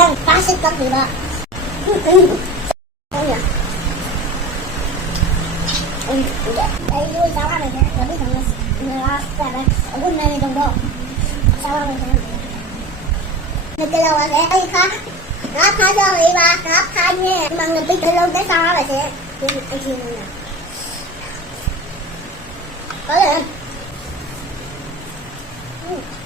그냥 빠질 겁니다. 아니야. 이제 이거 잡아면 돼. 여기 정도 나왔다면 5분 내내 정도 잡아면 되는 거야. 늦게 나와서 아이가 나 가져 이봐 나 가네. 막 늦게 들어오게 잡아면 돼. 지금 안 지는구나. 얼른. 응.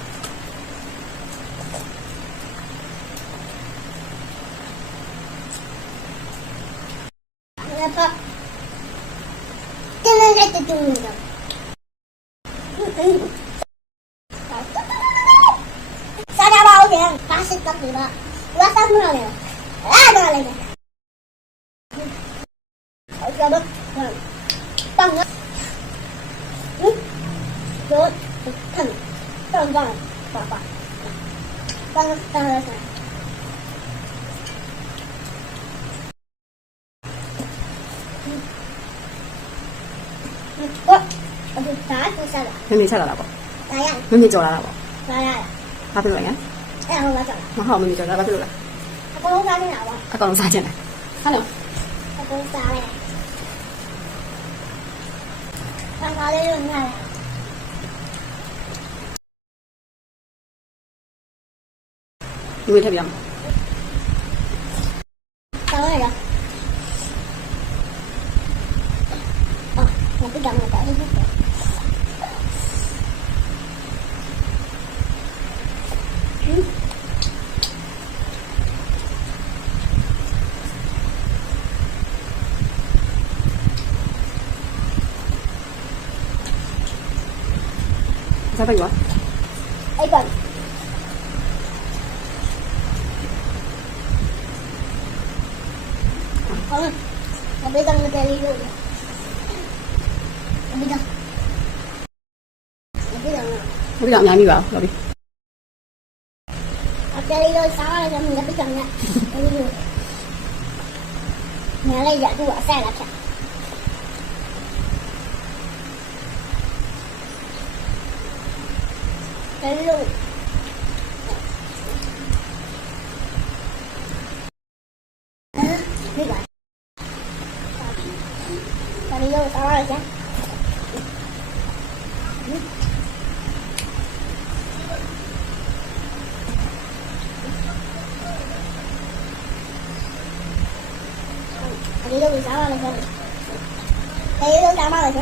真的在这种的。嗯嗯。三家八块钱，八十个对吧？我三多少来了？二多少来着？好，小的， ဟုတ်အခုဒါကဆက်လာမမေချက်လာတာပေါ့ဒါရမမေကြော်လာတာပေါ့ဒါရဘာဖြစ်လို့လဲအဲ့ဟိုကကြော်မဟုတ်မမေကြော်လာဘာဖြစ်လို့လဲအကုန်လုံးစားနေတာပေါ့အကုန်လုံးစားနေတာဟယ်လိုအကုန်စားတယ်ဆံပါလေးလို့ညားတယ်ဒီလိုထပ်ပြအောင် pegang mata gitu hmm. Siapa juga? Ikan. Kalau, tapi jangan. 啊？哎个，好了，我别当个代理了，我别当，我别家里有三万块钱，家里有三万块钱。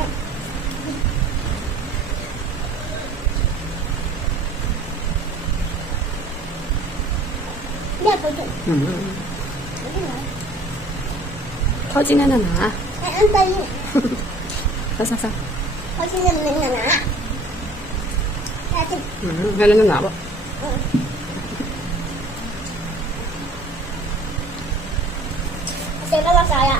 不要偷钱，嗯，我给你拿。掏錢喺度拿，哎，嗯，大姨，收收收，掏钱的没拿拿。哎，这，嗯，喺度拿喎，嗯。谁那个啥呀？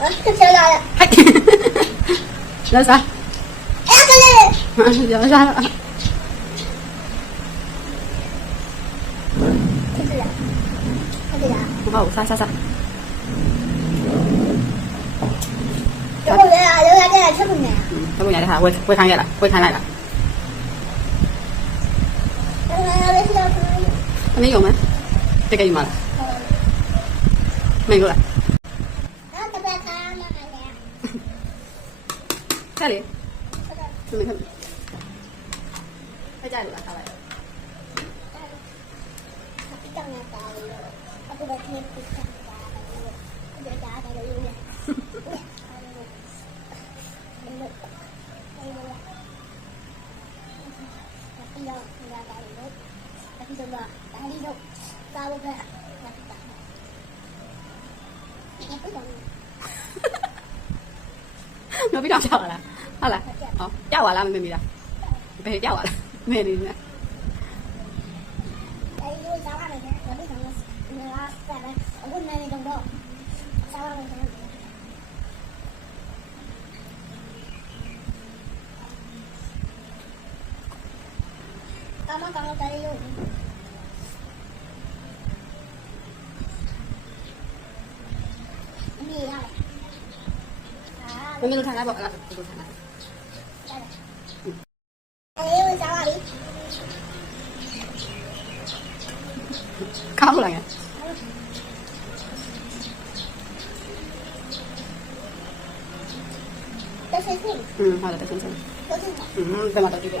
啊，这谁来了？係，有啥？哎呀，这里，有啥啦？这是呀，这是呀。好，收收收，有没有啊？有人在吃不没啊？嗯，咁樣你睇，會會看嘅啦，會看嚟啦，刚刚那是要什么？咁你用咩？Kali. Tumi tumi. Ajar dulu kawai. Tapi jangan tahu. Aku dah tipu kan. Aku dah ada dulu ya. Tapi yang tidak ada dulu. Tapi coba tadi dok. Kau ber. Nó biết đọc sợ là 有点，没有，没有了。他不要人家道理了，他是什么？道理了，打我不打。你不懂。我邊度教我啦？好啦，哦，教我啦，妹妹啦，刚来。嗯，好的，再见。嗯，再见。